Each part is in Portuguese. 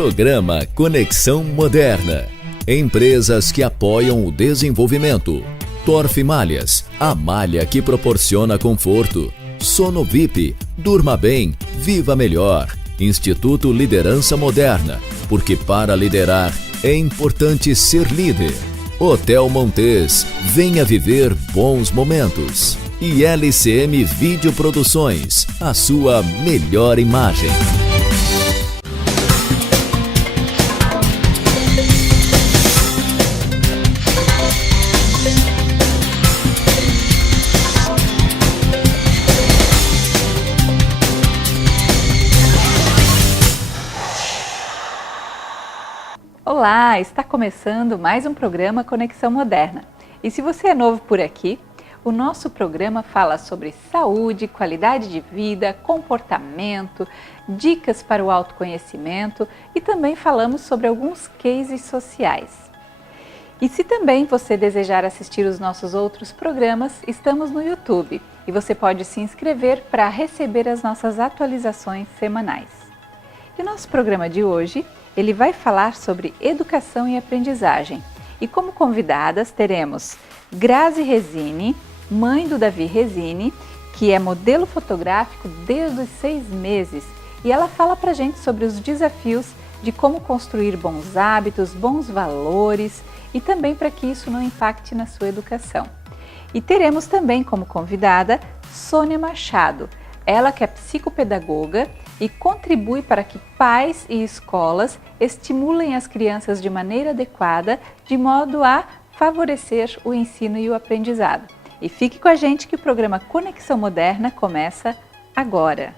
Programa Conexão Moderna. Empresas que apoiam o desenvolvimento. Torf Malhas, a malha que proporciona conforto. Sono VIP, durma bem, viva melhor. Instituto Liderança Moderna, porque para liderar é importante ser líder. Hotel Montes, venha viver bons momentos. E LCM Videoproduções, a sua melhor imagem. Olá, está começando mais um programa Conexão Moderna. E se você é novo por aqui, o nosso programa fala sobre saúde, qualidade de vida, comportamento, dicas para o autoconhecimento e também falamos sobre alguns cases sociais. E se também você desejar assistir os nossos outros programas, estamos no YouTube e você pode se inscrever para receber as nossas atualizações semanais. E o nosso programa de hoje, ele vai falar sobre educação e aprendizagem. E como convidadas teremos Grazi Resini, mãe do Davi Resini, que é modelo fotográfico desde os 6 meses. E ela fala pra gente sobre os desafios de como construir bons hábitos, bons valores e também para que isso não impacte na sua educação. E teremos também como convidada Sônia Machado, ela que é psicopedagoga e contribui para que pais e escolas estimulem as crianças de maneira adequada, de modo a favorecer o ensino e o aprendizado. E fique com a gente que o programa Conexão Moderna começa agora.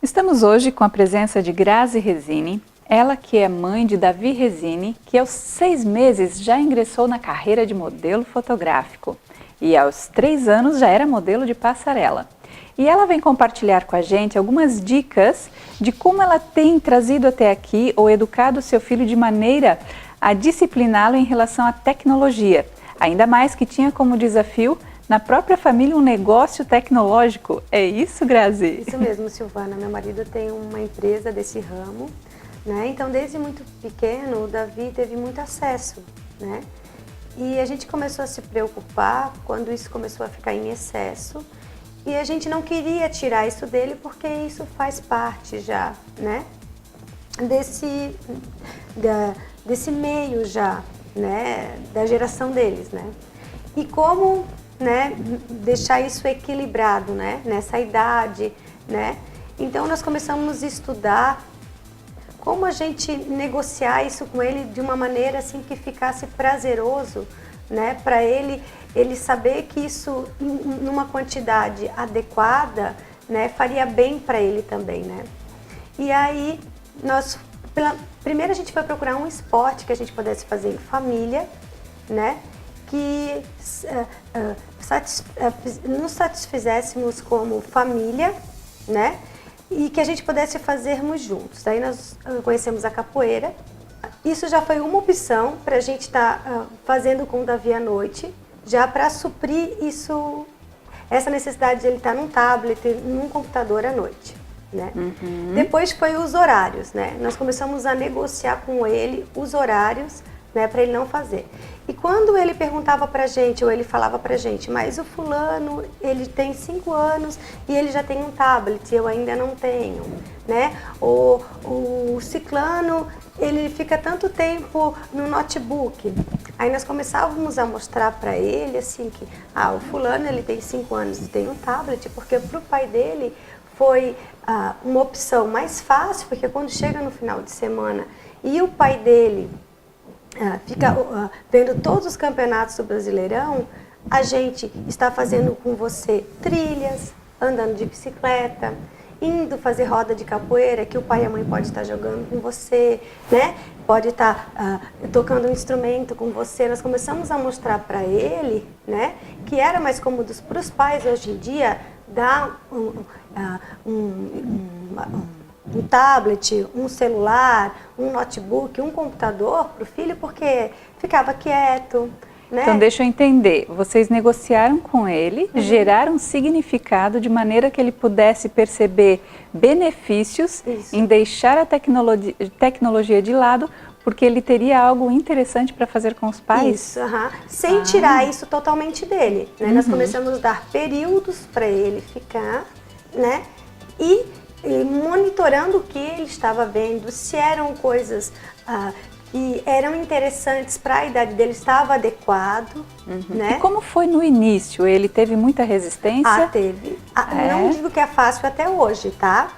Estamos hoje com a presença de Grazi Resini, ela que é mãe de Davi Resini, que aos 6 meses já ingressou na carreira de modelo fotográfico e aos 3 anos já era modelo de passarela. E ela vem compartilhar com a gente algumas dicas de como ela tem trazido até aqui ou educado seu filho de maneira a discipliná-lo em relação à tecnologia. Ainda mais que tinha como desafio na própria família um negócio tecnológico. É isso, Grazi? Isso mesmo, Silvana. Meu marido tem uma empresa desse ramo, né? Então, desde muito pequeno, o Davi teve muito acesso, né? E a gente começou a se preocupar quando isso começou a ficar em excesso. E a gente não queria tirar isso dele porque isso faz parte já, né? Desse meio já, né? Da geração deles, né? E como, né? Deixar isso equilibrado, né? Nessa idade, né? Então nós começamos a estudar como a gente negociar isso com ele de uma maneira assim que ficasse prazeroso, né? Para ele saber que isso numa quantidade adequada, né, faria bem para ele também, né? E aí primeiro a gente foi procurar um esporte que a gente pudesse fazer em família, né? Que nos satisfizéssemos como família, né? E que a gente pudesse fazermos juntos. Aí nós conhecemos a capoeira. Isso já foi uma opção para a gente estar fazendo com o Davi à noite, já para suprir essa necessidade de ele estar num tablet, num computador à noite, né? Uhum. Depois foi os horários, né? Nós começamos a negociar com ele os horários, né, para ele não fazer. E quando ele perguntava pra gente, ou ele falava pra gente, mas o fulano, ele tem 5 anos e ele já tem um tablet, eu ainda não tenho, né? O ciclano, ele fica tanto tempo no notebook. Aí nós começávamos a mostrar para ele assim que, o fulano, ele tem 5 anos e tem um tablet, porque pro pai dele foi uma opção mais fácil, porque quando chega no final de semana e o pai dele fica vendo todos os campeonatos do Brasileirão, a gente está fazendo com você trilhas, andando de bicicleta, indo fazer roda de capoeira, que o pai e a mãe pode estar jogando com você, né? Pode estar tocando um instrumento com você. Nós começamos a mostrar para ele, né, que era mais cômodo para os pais hoje em dia dar um tablet, um celular, um notebook, um computador para o filho, porque ficava quieto, né? Então deixa eu entender, vocês negociaram com ele, geraram um significado de maneira que ele pudesse perceber benefícios em deixar a tecnologia de lado, porque ele teria algo interessante para fazer com os pais? Isso, sem tirar isso totalmente dele, né? Nós começamos a dar períodos para ele ficar, né? E monitorando o que ele estava vendo, se eram coisas que eram interessantes para a idade dele, estava adequado, né? E como foi no início? Ele teve muita resistência? Teve. Não digo que é fácil até hoje, tá?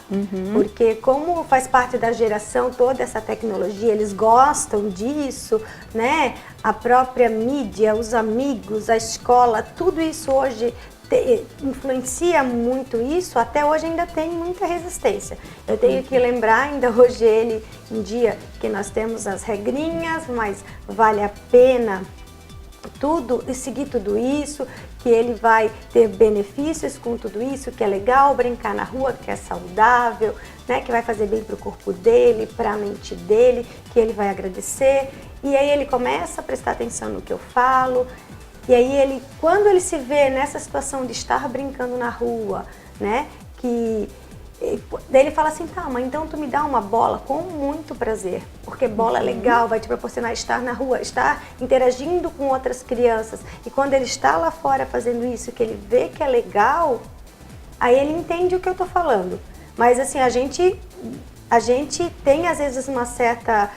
Porque como faz parte da geração toda essa tecnologia, eles gostam disso, né? A própria mídia, os amigos, a escola, tudo isso hoje influencia muito isso, até hoje ainda tem muita resistência. Eu tenho que lembrar ainda hoje ele, um dia que nós temos as regrinhas, mas vale a pena tudo e seguir tudo isso, que ele vai ter benefícios com tudo isso, que é legal brincar na rua, que é saudável, né, que vai fazer bem para o corpo dele, para a mente dele, que ele vai agradecer. E aí ele começa a prestar atenção no que eu falo. E aí ele, quando ele se vê nessa situação de estar brincando na rua, né, daí ele fala assim, tá, mas então tu me dá uma bola com muito prazer, porque bola é legal, vai te proporcionar estar na rua, estar interagindo com outras crianças. E quando ele está lá fora fazendo isso, que ele vê que é legal, aí ele entende o que eu tô falando. Mas assim, a gente tem às vezes uma certa,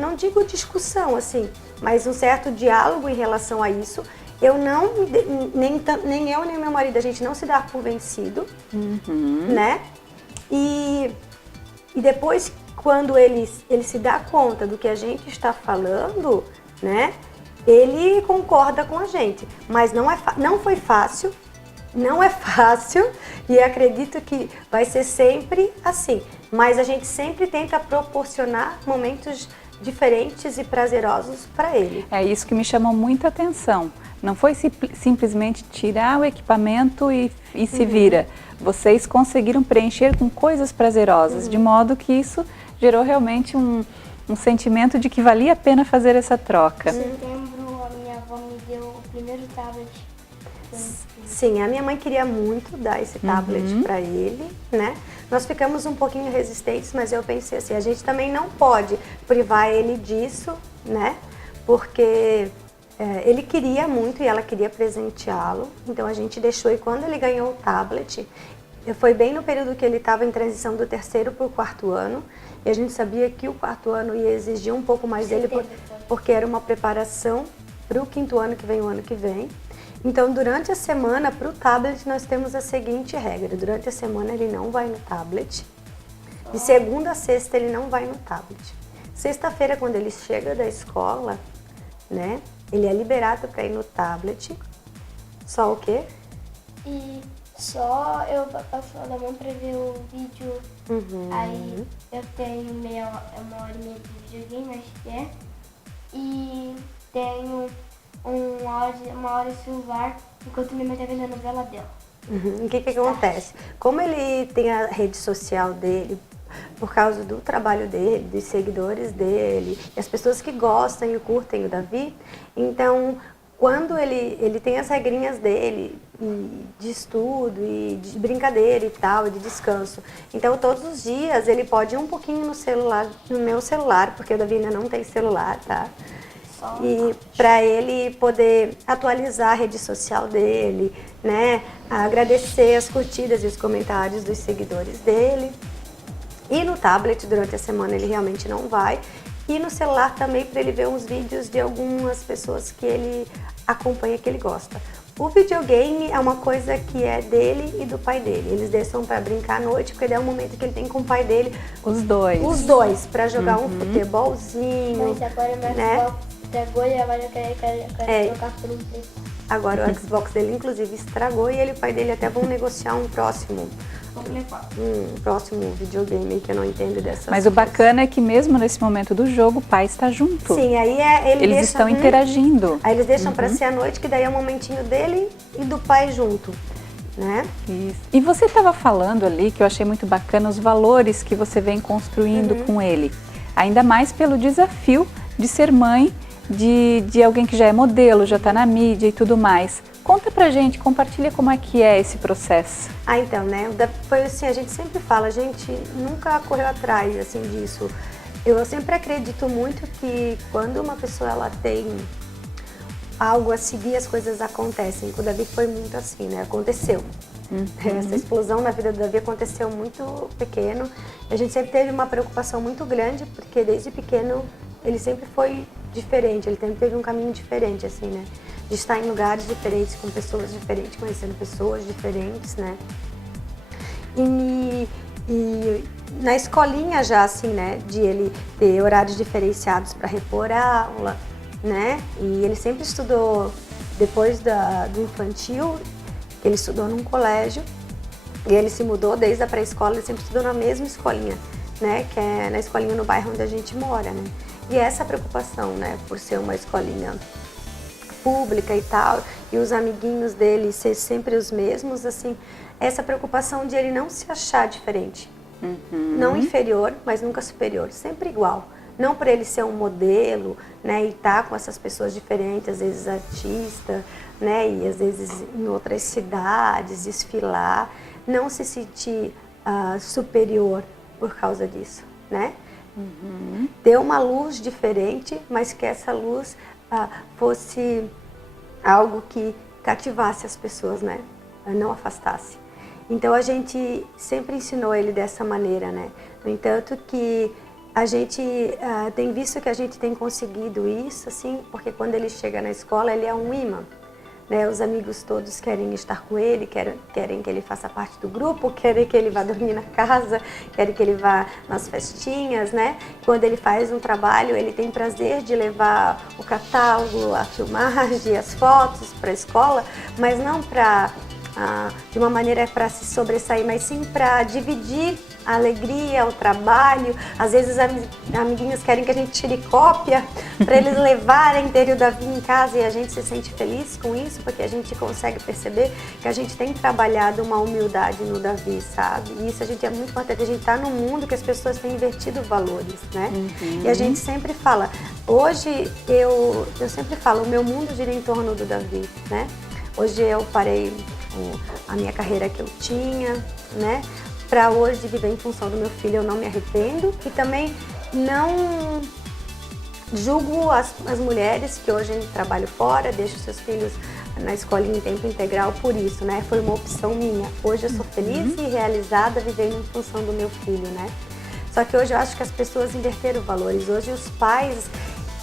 não digo discussão assim, mas um certo diálogo em relação a isso. Eu não, nem eu nem meu marido, a gente não se dá por vencido, né? E depois, quando ele se dá conta do que a gente está falando, né? Ele concorda com a gente. Mas não foi fácil, não é fácil, e acredito que vai ser sempre assim. Mas a gente sempre tenta proporcionar momentos diferentes e prazerosos para ele. É isso que me chamou muita atenção. Não foi simplesmente tirar o equipamento e se vira. Vocês conseguiram preencher com coisas prazerosas, de modo que isso gerou realmente um sentimento de que valia a pena fazer essa troca. Em setembro, a minha avó me deu o primeiro tablet. Sim, a minha mãe queria muito dar esse tablet para ele, né? Nós ficamos um pouquinho resistentes, mas eu pensei assim, a gente também não pode privar ele disso, né? Porque ele queria muito e ela queria presenteá-lo, então a gente deixou. E quando ele ganhou o tablet, foi bem no período que ele estava em transição do 3º para o 4º ano, e a gente sabia que o 4º ano ia exigir um pouco mais dele, porque era uma preparação para o 5º ano, que vem o ano que vem. Então, durante a semana, para o tablet, nós temos a seguinte regra. Durante a semana, ele não vai no tablet. De segunda a sexta, ele não vai no tablet. Sexta-feira, quando ele chega da escola, né, ele é liberado para ir no tablet. Só o quê? E só eu passo a mão para ver o vídeo. Aí eu tenho uma hora e meia de videogame, acho que é. E tenho uma hora de celular enquanto minha mãe tá vendo a novela dela. O que acontece? Como ele tem a rede social dele, por causa do trabalho dele, dos seguidores dele, e as pessoas que gostam e curtem o Davi, então quando ele tem as regrinhas dele de estudo e de brincadeira e tal, e de descanso, então todos os dias ele pode ir um pouquinho no meu celular, porque o Davi ainda não tem celular, tá? E para ele poder atualizar a rede social dele, né? Agradecer as curtidas e os comentários dos seguidores dele. E no tablet, durante a semana, ele realmente não vai. E no celular também, para ele ver uns vídeos de algumas pessoas que ele acompanha, que ele gosta. O videogame é uma coisa que é dele e do pai dele. Eles deixam para brincar à noite, porque é um momento que ele tem com o pai dele. Os dois. Os dois, para jogar um futebolzinho. Mas agora meu Xbox estragou e agora eu quero trocar por um preço. Agora o Xbox dele, inclusive, estragou e ele e o pai dele até vão negociar um próximo videogame, que eu não entendo dessas Mas o bacana é que mesmo nesse momento do jogo, o pai está junto. Sim, aí eles estão interagindo. Aí eles deixam para ser à noite, que daí é o momentinho dele e do pai junto, né? Isso. E você estava falando ali, que eu achei muito bacana, os valores que você vem construindo com ele. Ainda mais pelo desafio de ser mãe de alguém que já é modelo, já está na mídia e tudo mais. Conta pra gente, compartilha como é que é esse processo. Então, né, foi assim, a gente sempre fala, a gente nunca correu atrás, assim, disso. Eu sempre acredito muito que quando uma pessoa, ela tem algo a seguir, as coisas acontecem. Com o Davi foi muito assim, né, aconteceu. Essa explosão na vida do Davi aconteceu muito pequeno. A gente sempre teve uma preocupação muito grande, porque desde pequeno ele sempre foi diferente, ele sempre teve um caminho diferente, assim, né? De estar em lugares diferentes, com pessoas diferentes, conhecendo pessoas diferentes, né? E na escolinha já, assim, né? De ele ter horários diferenciados para repor a aula, né? E ele sempre estudou, depois do infantil, ele estudou num colégio, e ele se mudou desde a pré-escola, ele sempre estudou na mesma escolinha, né? Que é na escolinha no bairro onde a gente mora, né? E essa preocupação, né? Por ser uma escolinha pública e tal, e os amiguinhos dele ser sempre os mesmos, assim, essa preocupação de ele não se achar diferente. Não inferior, mas nunca superior, sempre igual. Não por ele ser um modelo, né, e estar com essas pessoas diferentes, às vezes artista, né, e às vezes em outras cidades, desfilar, não se sentir superior por causa disso, né? Ter uma luz diferente, mas que essa luz fosse algo que cativasse as pessoas, né? Não afastasse. Então a gente sempre ensinou ele dessa maneira, né? No entanto que a gente tem visto que a gente tem conseguido isso, assim, porque quando ele chega na escola ele é um imã. Né, os amigos todos querem estar com ele, querem que ele faça parte do grupo, querem que ele vá dormir na casa, querem que ele vá nas festinhas, né? Quando ele faz um trabalho, ele tem prazer de levar o catálogo, a filmagem, as fotos para a escola, mas não de uma maneira para se sobressair, mas sim para dividir a alegria, o trabalho. Às vezes os amiguinhos querem que a gente tire cópia para eles levarem ter o Davi em casa, e a gente se sente feliz com isso, porque a gente consegue perceber que a gente tem trabalhado uma humildade no Davi, sabe? E isso a gente é muito importante, a gente está num mundo que as pessoas têm invertido valores, né? E a gente sempre fala, hoje eu sempre falo, o meu mundo gira em torno do Davi, né? Hoje eu parei a minha carreira que eu tinha, né? Para hoje viver em função do meu filho, eu não me arrependo, e também não julgo as mulheres que hoje trabalham fora, deixam seus filhos na escolinha em tempo integral por isso, né? Foi uma opção minha. Hoje eu sou feliz e realizada vivendo em função do meu filho, né? Só que hoje eu acho que as pessoas inverteram valores. Hoje os pais,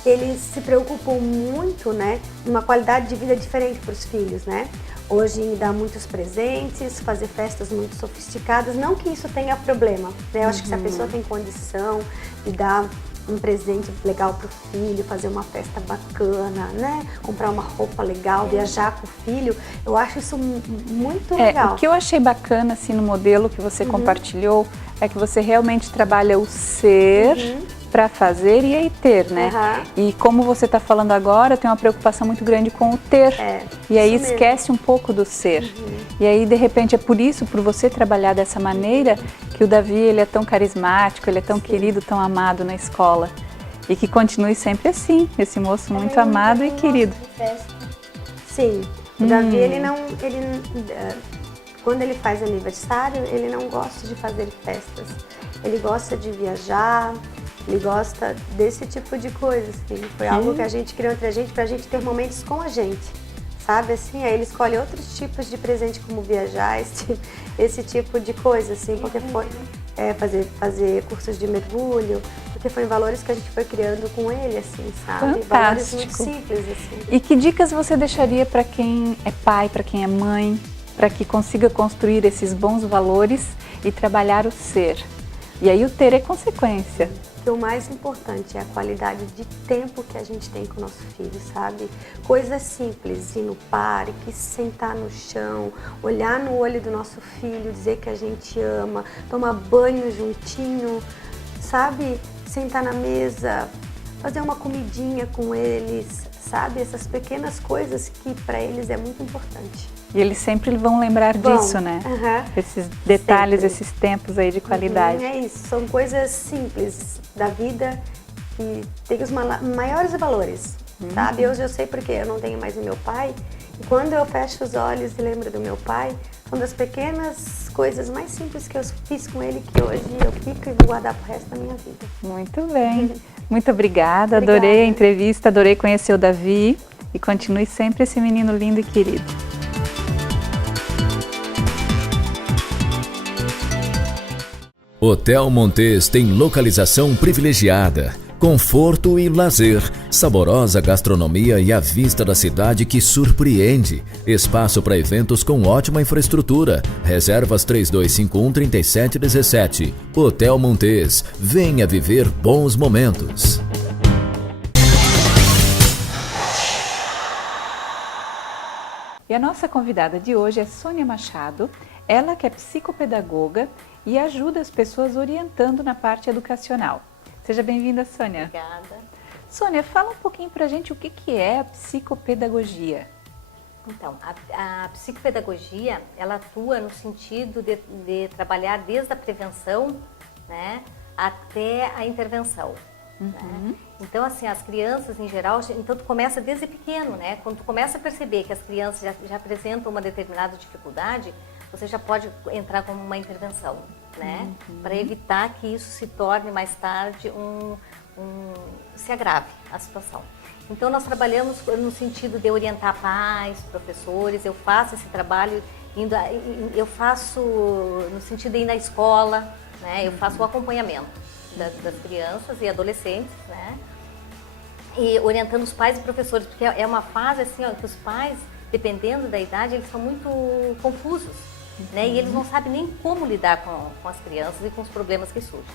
eles se preocupam muito, né? Numa qualidade de vida diferente para os filhos, né? Hoje em dar muitos presentes, fazer festas muito sofisticadas, não que isso tenha problema, né? Eu acho que se a pessoa tem condição de dar um presente legal para o filho, fazer uma festa bacana, né? Comprar uma roupa legal, viajar com o filho, eu acho isso muito legal. O que eu achei bacana assim no modelo que você compartilhou é que você realmente trabalha o ser para fazer e aí ter, né? E como você está falando agora, tem uma preocupação muito grande com o ter. E aí esquece um pouco do ser. E aí, de repente, é por isso, por você trabalhar dessa maneira, que o Davi, ele é tão carismático, ele é tão querido, tão amado na escola. E que continue sempre assim, esse moço muito amado e querido. Sim, o Davi, quando ele faz aniversário, ele não gosta de fazer festas. Ele gosta de viajar, ele gosta desse tipo de coisa, assim. Foi algo que a gente criou entre a gente, pra gente ter momentos com a gente, sabe, assim. Aí ele escolhe outros tipos de presente, como viajar, esse tipo de coisa, assim, porque foi fazer cursos de mergulho, porque foi valores que a gente foi criando com ele, assim, sabe? Fantástico. Valores muito simples, assim. E que dicas você deixaria para quem é pai, para quem é mãe, para que consiga construir esses bons valores e trabalhar o ser? E aí o ter é consequência. O mais importante é a qualidade de tempo que a gente tem com o nosso filho, sabe? Coisas simples, ir no parque, sentar no chão, olhar no olho do nosso filho, dizer que a gente ama, tomar banho juntinho, sabe? Sentar na mesa, fazer uma comidinha com eles, sabe? Essas pequenas coisas que para eles é muito importante. E eles sempre vão lembrar disso, né? Esses detalhes, sempre. Esses tempos aí de qualidade. É isso, são coisas simples da vida que tem os maiores valores, sabe? Hoje eu sei porque eu não tenho mais o meu pai. E quando eu fecho os olhos e lembro do meu pai, são das pequenas coisas mais simples que eu fiz com ele que hoje eu fico e vou guardar pro resto da minha vida. Muito bem. Muito obrigada. Adorei a entrevista, adorei conhecer o Davi e continue sempre esse menino lindo e querido. Hotel Montes tem localização privilegiada, conforto e lazer, saborosa gastronomia e a vista da cidade que surpreende. Espaço para eventos com ótima infraestrutura. Reservas 3251-3717. Hotel Montes. Venha viver bons momentos. E a nossa convidada de hoje é Sônia Machado, ela que é psicopedagoga e ajuda as pessoas orientando na parte educacional. Seja bem-vinda, Sônia. Obrigada. Sônia, fala um pouquinho pra gente o que é a psicopedagogia. Então, a psicopedagogia, ela atua no sentido de trabalhar desde a prevenção, né, até a intervenção. Né? Então, assim, as crianças em geral, então tu começa desde pequeno, né? Quando tu começa a perceber que as crianças já apresentam uma determinada dificuldade, você já pode entrar com uma intervenção, né? Para evitar que isso se torne mais tarde se agrave a situação. Então nós trabalhamos no sentido de orientar pais, professores, eu faço esse trabalho, eu faço no sentido de ir na escola, né? Eu faço o acompanhamento das crianças e adolescentes, né? E orientando os pais e professores, porque é uma fase assim, ó, que os pais, dependendo da idade, eles são muito confusos, né? E eles não sabem nem como lidar com as crianças e com os problemas que surgem.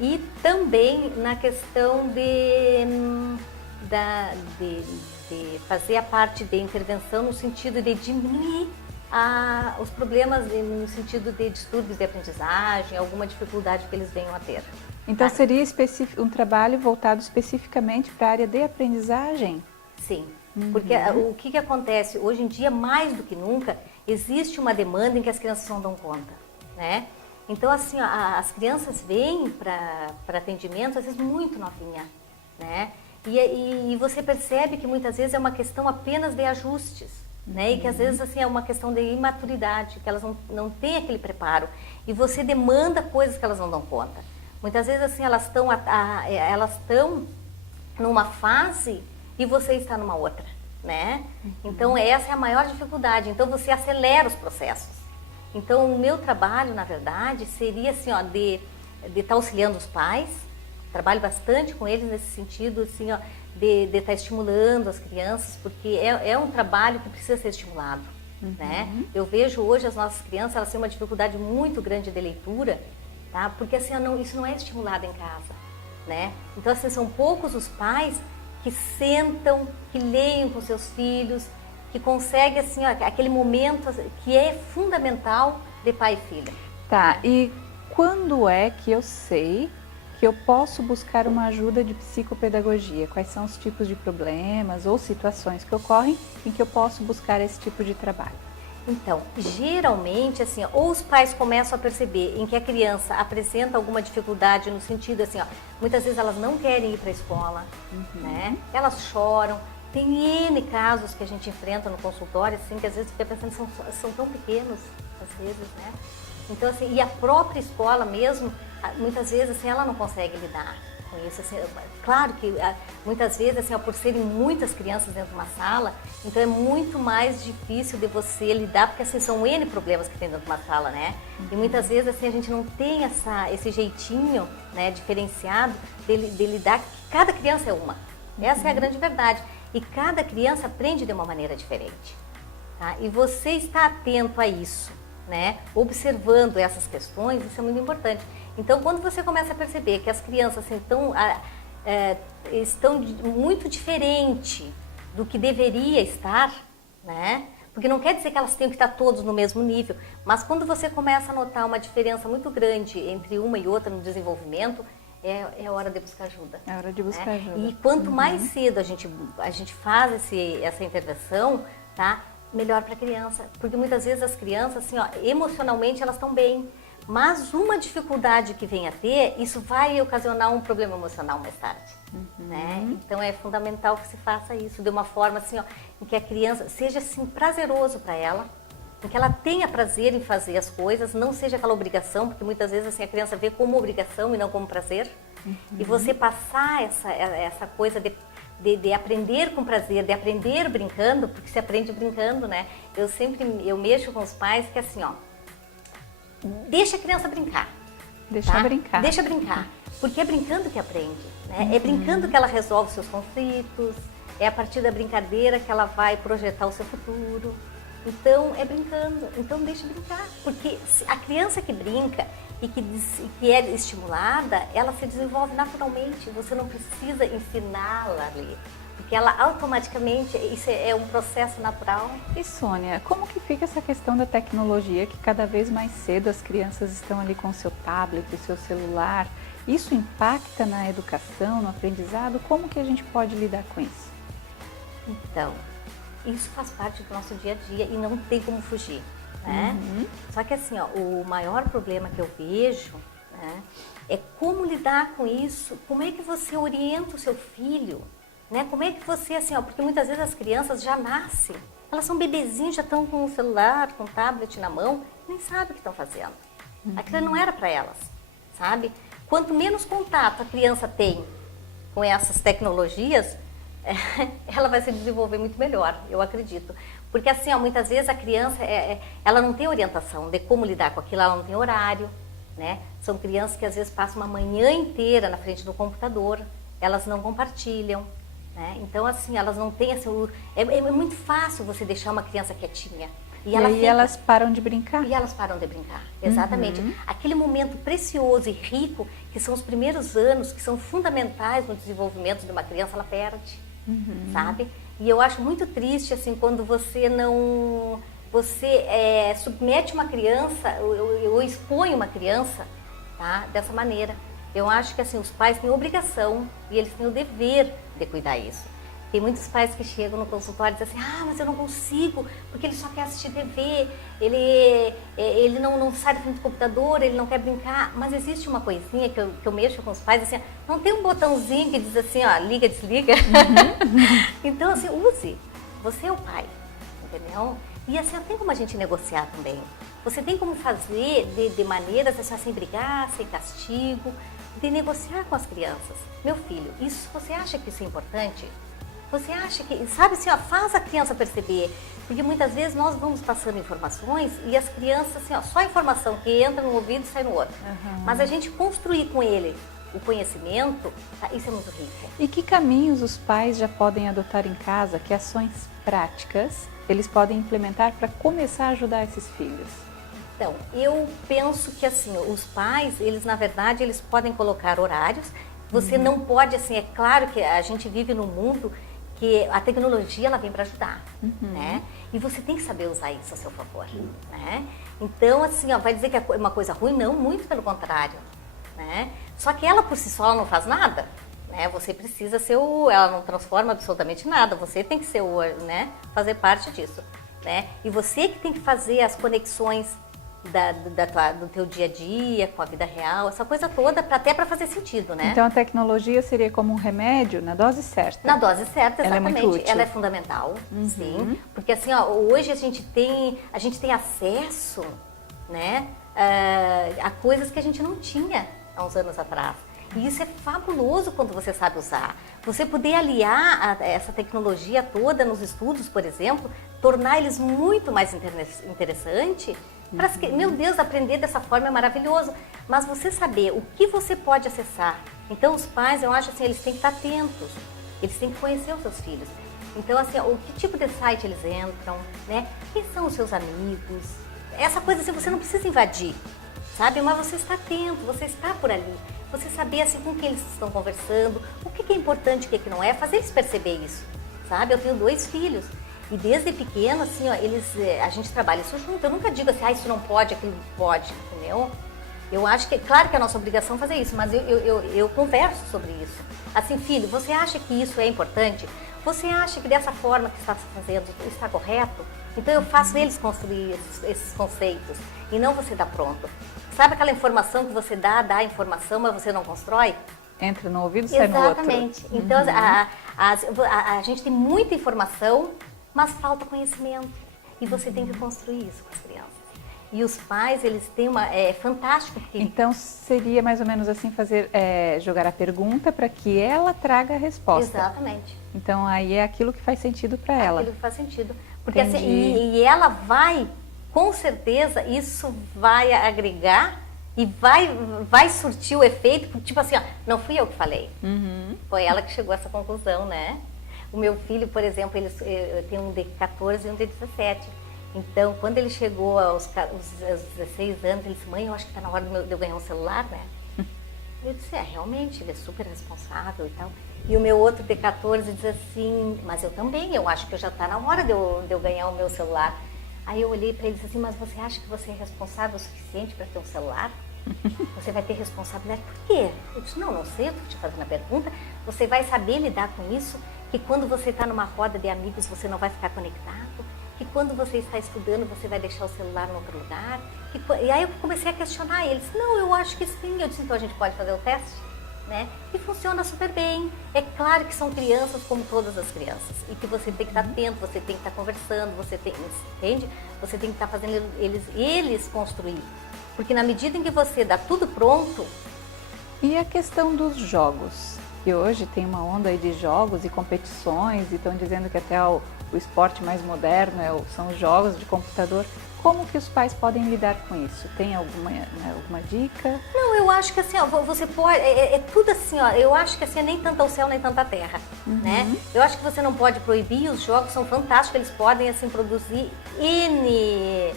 E também na questão de fazer a parte de intervenção no sentido de diminuir os problemas no sentido de distúrbios de aprendizagem, alguma dificuldade que eles venham a ter. Então seria um trabalho voltado especificamente para a área de aprendizagem? Sim, porque o que acontece hoje em dia, mais do que nunca, existe uma demanda em que as crianças não dão conta, né? Então, assim, as crianças vêm para atendimento, às vezes, muito novinha, né? E você percebe que muitas vezes é uma questão apenas de ajustes, né? E que às vezes, assim, é uma questão de imaturidade, que elas não têm aquele preparo. E você demanda coisas que elas não dão conta. Muitas vezes, assim, elas estão numa fase e você está numa outra, né? Então, essa é a maior dificuldade. Então, você acelera os processos. Então, o meu trabalho, na verdade, seria assim, ó, de estar auxiliando os pais, trabalho bastante com eles nesse sentido, assim, ó, de estar estimulando as crianças, porque é um trabalho que precisa ser estimulado, né? Eu vejo hoje as nossas crianças, elas têm uma dificuldade muito grande de leitura, tá? Porque assim, isso não é estimulado em casa, né? Então, assim, são poucos os pais que sentam, que leem com seus filhos, que consegue, assim, ó, aquele momento que é fundamental de pai e filha. Tá, e quando é que eu sei que eu posso buscar uma ajuda de psicopedagogia? Quais são os tipos de problemas ou situações que ocorrem em que eu posso buscar esse tipo de trabalho? Então, geralmente, assim, ou os pais começam a perceber em que a criança apresenta alguma dificuldade no sentido, assim, ó, muitas vezes elas não querem ir para a escola, né? Elas choram. Tem N casos que a gente enfrenta no consultório, assim, que às vezes fica pensando, são tão pequenos, às vezes, né? Então, assim, e a própria escola mesmo, muitas vezes, assim, ela não consegue lidar com isso. Assim, claro que, muitas vezes, assim, ó, por serem muitas crianças dentro de uma sala, então é muito mais difícil de você lidar, porque, assim, são N problemas que tem dentro de uma sala, né? E muitas vezes, assim, a gente não tem esse jeitinho, né, diferenciado de lidar, que cada criança é uma. Essa é a grande verdade. E cada criança aprende de uma maneira diferente, tá? E você está atento a isso, né? Observando essas questões, isso é muito importante. Então, quando você começa a perceber que as crianças assim, estão muito diferente do que deveria estar, né? Porque não quer dizer que elas tenham que estar todos no mesmo nível, mas quando você começa a notar uma diferença muito grande entre uma e outra no desenvolvimento, é hora de buscar ajuda. É hora de buscar ajuda. E quanto mais cedo a gente faz essa intervenção, tá? Melhor para a criança. Porque muitas vezes as crianças, assim, ó, emocionalmente elas estão bem, Mas uma dificuldade que venha a ter, isso vai ocasionar um problema emocional mais tarde. Né? Então é fundamental que se faça isso de uma forma assim, ó, em que a criança seja assim, prazeroso para ela, em que ela tenha prazer em fazer as coisas, não seja aquela obrigação, porque muitas vezes assim, a criança vê como obrigação e não como prazer. E você passar essa coisa de aprender com prazer, de aprender brincando, porque se aprende brincando, né? Eu mexo com os pais que assim, ó, deixa a criança brincar. Deixa brincar. Deixa brincar, porque é brincando que aprende, né? É brincando que ela resolve seus conflitos, é a partir da brincadeira que ela vai projetar o seu futuro. Então, é brincando, então deixa brincar, porque a criança que brinca e que é estimulada, ela se desenvolve naturalmente, você não precisa ensiná-la ali, porque ela automaticamente, isso é um processo natural. E Sônia, como que fica essa questão da tecnologia, que cada vez mais cedo as crianças estão ali com o seu tablet, o seu celular, isso impacta na educação, no aprendizado? Como que a gente pode lidar com isso? Então, isso faz parte do nosso dia a dia e não tem como fugir, né? Só que assim, ó, o maior problema que eu vejo, né, é como lidar com isso, como é que você orienta o seu filho, né? Como é que você, assim, ó, porque muitas vezes as crianças já nascem, elas são bebezinhos, já estão com o celular, com o tablet na mão, nem sabem o que estão fazendo. Aquilo não era para elas, sabe? Quanto menos contato a criança tem com essas tecnologias, ela vai se desenvolver muito melhor, eu acredito. Porque assim, ó, muitas vezes a criança, ela não tem orientação de como lidar com aquilo, ela não tem horário, né? São crianças que às vezes passam uma manhã inteira na frente do computador, elas não compartilham, né? Então assim, elas não têm assim, é muito fácil você deixar uma criança quietinha. E aí elas param de brincar? E elas param de brincar, exatamente. Aquele momento precioso e rico, que são os primeiros anos, que são fundamentais no desenvolvimento de uma criança, ela perde. Sabe? E eu acho muito triste assim quando você não submete uma criança ou expõe uma criança, tá? Dessa maneira. Eu acho que assim os pais têm a obrigação e eles têm o dever de cuidar isso. Tem muitos pais que chegam no consultório e dizem assim, mas eu não consigo, porque ele só quer assistir TV, ele não sai da frente do computador, ele não quer brincar. Mas existe uma coisinha que eu mexo com os pais, assim, não tem um botãozinho que diz assim, ó, liga, desliga? Então, assim, use. Você é o pai, entendeu? E assim, tem como a gente negociar também. Você tem como fazer de maneiras assim, sem brigar, sem castigo, de negociar com as crianças. Meu filho, isso, você acha que isso é importante? Você acha que, sabe assim, ó, faz a criança perceber, porque muitas vezes nós vamos passando informações e as crianças, assim, ó, só a informação que entra no ouvido e sai no outro. Mas a gente construir com ele o conhecimento, tá, isso é muito rico. E que caminhos os pais já podem adotar em casa, que ações práticas eles podem implementar para começar a ajudar esses filhos? Então, eu penso que assim, os pais, eles na verdade, eles podem colocar horários. Você não pode, assim, é claro que a gente vive num mundo que a tecnologia ela vem para ajudar, né? E você tem que saber usar isso a seu favor, né? Então, assim, ó, vai dizer que é uma coisa ruim? Não, muito pelo contrário, né? Só que ela por si só ela não faz nada, né? Você precisa ser ela não transforma absolutamente nada, você tem que ser né? Fazer parte disso, né? E você que tem que fazer as conexões do teu dia a dia, com a vida real, essa coisa toda, até para fazer sentido, né? Então a tecnologia seria como um remédio na dose certa? Na dose certa, exatamente. Ela é muito útil. Ela é fundamental, sim. Porque assim, ó, hoje a gente tem acesso, né, a coisas que a gente não tinha há uns anos atrás. E isso é fabuloso quando você sabe usar. Você poder aliar essa tecnologia toda nos estudos, por exemplo, tornar eles muito mais interessante. Meu Deus, aprender dessa forma é maravilhoso. Mas você saber o que você pode acessar. Então os pais, eu acho assim, eles têm que estar atentos. Eles têm que conhecer os seus filhos. Então assim, o que tipo de site eles entram, né? Quem são os seus amigos? Essa coisa assim, você não precisa invadir, sabe? Mas você está atento, você está por ali. Você saber assim com quem eles estão conversando, o que é importante, o que não é, fazer eles perceber isso, sabe? Eu tenho 2 filhos e desde pequeno, assim, ó, a gente trabalha isso junto. Eu nunca digo assim, isso não pode, aquilo pode, entendeu? Eu acho que, claro que é a nossa obrigação fazer isso, mas eu converso sobre isso. Assim, filho, você acha que isso é importante? Você acha que dessa forma que está fazendo está correto? Então eu faço eles construir esses conceitos e não você dar pronto. Sabe aquela informação que você dá a informação, mas você não constrói? Entra no ouvido e sai no outro. Exatamente. Então, a gente tem muita informação, mas falta conhecimento. E você tem que construir isso com as crianças. E os pais, eles têm é fantástico. Porque... Então, seria mais ou menos assim, jogar a pergunta para que ela traga a resposta. Exatamente. Então, aí é aquilo que faz sentido para ela. Aquilo que faz sentido. Porque assim, e ela vai, com certeza, isso vai agregar e vai surtir o efeito, tipo assim, ó, não fui eu que falei. Foi ela que chegou a essa conclusão, né? O meu filho, por exemplo, eu tenho um de 14 e um de 17. Então, quando ele chegou aos 16 anos, ele disse, mãe, eu acho que está na hora de eu ganhar um celular, né? Eu disse, realmente, ele é super responsável e tal. E o meu outro de 14 diz assim, mas eu também, eu acho que já está na hora de eu ganhar o meu celular. Aí eu olhei para ele e disse assim, mas você acha que você é responsável o suficiente para ter um celular? Você vai ter responsabilidade. Por quê? Eu disse, não sei, eu estou te fazendo a pergunta. Você vai saber lidar com isso, que quando você está numa roda de amigos, você não vai ficar conectado, que quando você está estudando, você vai deixar o celular em outro lugar. E aí eu comecei a questionar ele. Disse, não, eu acho que sim. Eu disse, então a gente pode fazer o teste? Né? E funciona super bem. É claro que são crianças como todas as crianças. E que você tem que estar atento, você tem que estar conversando, entende? Você tem que estar fazendo eles construir. Porque na medida em que você dá tudo pronto... E a questão dos jogos? Que hoje tem uma onda aí de jogos e competições, e estão dizendo que até o esporte mais moderno são os jogos de computador. Como que os pais podem lidar com isso? Tem alguma dica? Não, eu acho que assim, ó, você pode, é tudo assim, ó, eu acho que assim, é nem tanto ao céu, nem tanto à terra, né? Eu acho que você não pode proibir, os jogos são fantásticos, eles podem assim produzir N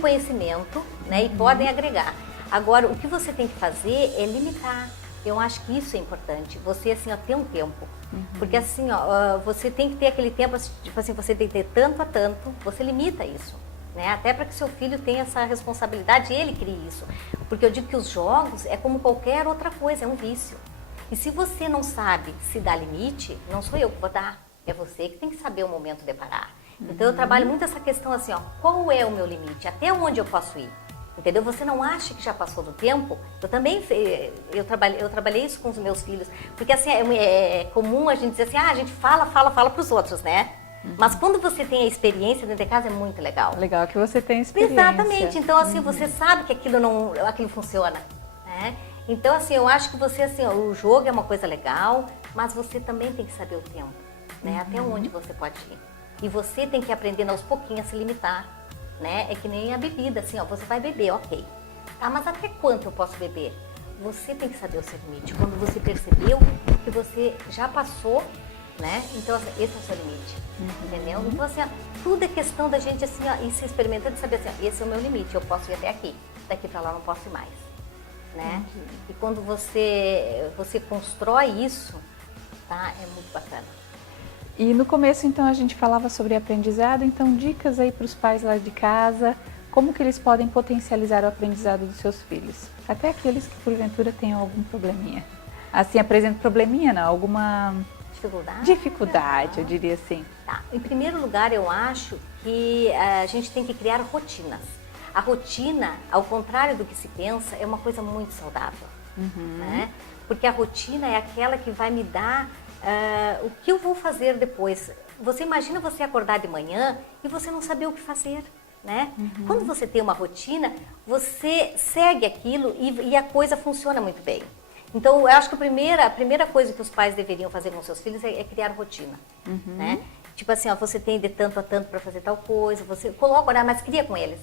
conhecimento, né? E podem agregar. Agora, o que você tem que fazer é limitar. Eu acho que isso é importante, você assim, ó, ter um tempo. Porque assim, ó, você tem que ter aquele tempo, tipo assim, você tem que ter tanto a tanto, você limita isso. Né? Até para que seu filho tenha essa responsabilidade e ele crie isso. Porque eu digo que os jogos é como qualquer outra coisa, é um vício. E se você não sabe se dá limite, não sou eu que vou dar, é você que tem que saber o momento de parar. Então eu trabalho muito essa questão assim, ó, qual é o meu limite, até onde eu posso ir? Entendeu? Você não acha que já passou do tempo? Eu também eu trabalhei isso com os meus filhos, porque assim é comum a gente dizer assim, a gente fala para os outros, né? Mas quando você tem a experiência dentro de casa é muito legal. Legal que você tem experiência. Exatamente. Então assim, você sabe que aquilo funciona, né? Então assim, eu acho que você assim, o jogo é uma coisa legal, mas você também tem que saber o tempo, né? Até onde você pode ir. E você tem que aprender aos pouquinhos a se limitar, né? É que nem a bebida, assim, ó, você vai beber, ok. Tá, mas até quanto eu posso beber? Você tem que saber o seu limite. Quando você percebeu que você já passou, né? Então, assim, esse é o seu limite, entendeu? Então, assim, ó, tudo é questão da gente, assim, ó, ir se experimentando e saber, assim, ó, esse é o meu limite, eu posso ir até aqui, daqui pra lá eu não posso ir mais, né? E quando você constrói isso, tá? É muito bacana. E no começo, então, a gente falava sobre aprendizado, então dicas aí para os pais lá de casa, como que eles podem potencializar o aprendizado dos seus filhos? Até aqueles que, porventura, tenham algum probleminha. Assim, apresenta probleminha, não? Alguma... Dificuldade, eu diria assim. Tá. Em primeiro lugar, eu acho que a gente tem que criar rotinas. A rotina, ao contrário do que se pensa, é uma coisa muito saudável. Né? Porque a rotina é aquela que vai me dar o que eu vou fazer depois. Você imagina você acordar de manhã e você não saber o que fazer. Né? Quando você tem uma rotina, você segue aquilo e a coisa funciona muito bem. Então, eu acho que a primeira coisa que os pais deveriam fazer com seus filhos é criar rotina, né? Tipo assim, ó, você tem de tanto a tanto para fazer tal coisa, você coloca horário, mas cria com eles,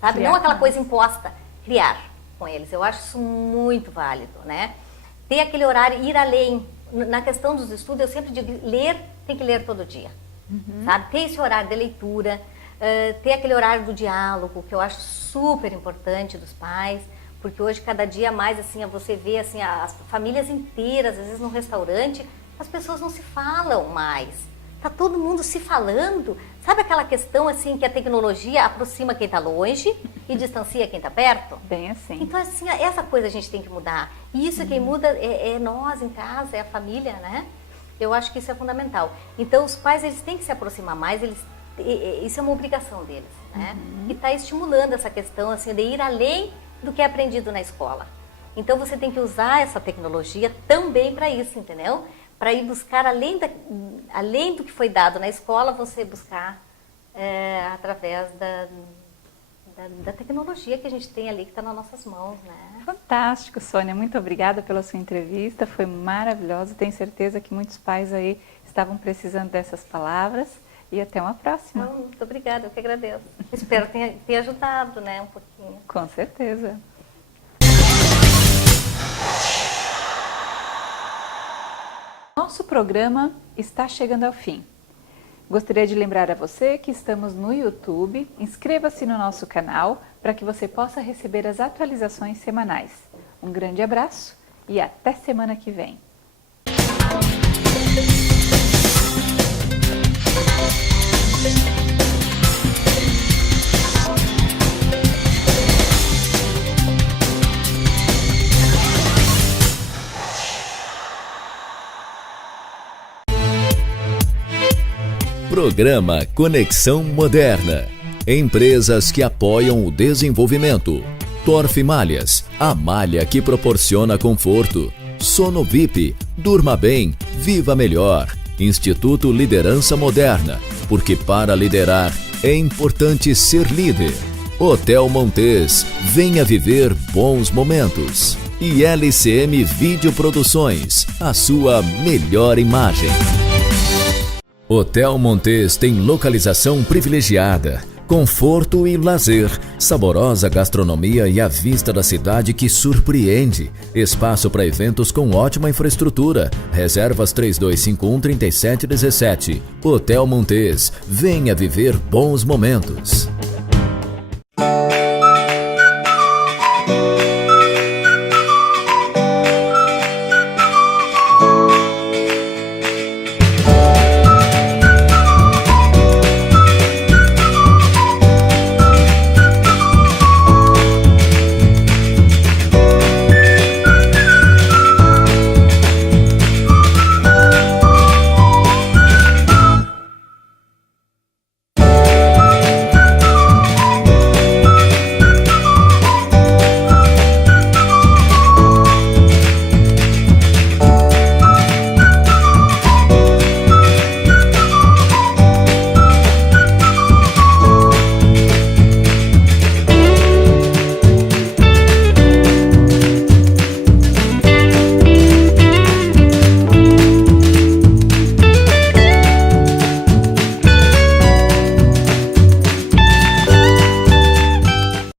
sabe? Não aquela coisa imposta, criar com eles. Eu acho isso muito válido, né? Ter aquele horário, ir além. Na questão dos estudos, eu sempre digo, tem que ler todo dia, sabe? Ter esse horário de leitura, ter aquele horário do diálogo, que eu acho super importante dos pais. Porque hoje, cada dia mais, assim, você vê assim, as famílias inteiras, às vezes no restaurante, as pessoas não se falam mais. Tá todo mundo se falando. Sabe aquela questão assim que a tecnologia aproxima quem está longe e distancia quem está perto? Bem assim. Então, assim, essa coisa a gente tem que mudar. E isso quem muda é nós em casa, é a família, né? Eu acho que isso é fundamental. Então, os pais, eles têm que se aproximar mais, isso é uma obrigação deles, né? E está estimulando essa questão, assim, de ir além do que é aprendido na escola. Então você tem que usar essa tecnologia também para isso, entendeu? Para ir buscar, além do que foi dado na escola, você buscar através da tecnologia que a gente tem ali, que está nas nossas mãos, né? Fantástico, Sônia. Muito obrigada pela sua entrevista. Foi maravilhosa. Tenho certeza que muitos pais aí estavam precisando dessas palavras. E até uma próxima. Muito obrigada, eu que agradeço. Espero ter ajudado, né, um pouquinho. Com certeza. Nosso programa está chegando ao fim. Gostaria de lembrar a você que estamos no YouTube. Inscreva-se no nosso canal para que você possa receber as atualizações semanais. Um grande abraço e até semana que vem. Programa Conexão Moderna. Empresas que apoiam o desenvolvimento. Torf Malhas, a malha que proporciona conforto. Sono VIP, durma bem, viva melhor. Instituto Liderança Moderna, porque para liderar é importante ser líder. Hotel Montes, venha viver bons momentos. E LCM Videoproduções, a sua melhor imagem. Hotel Montes tem localização privilegiada, conforto e lazer, saborosa gastronomia e a vista da cidade que surpreende. Espaço para eventos com ótima infraestrutura. Reservas 3251-3717. Hotel Montes, venha viver bons momentos.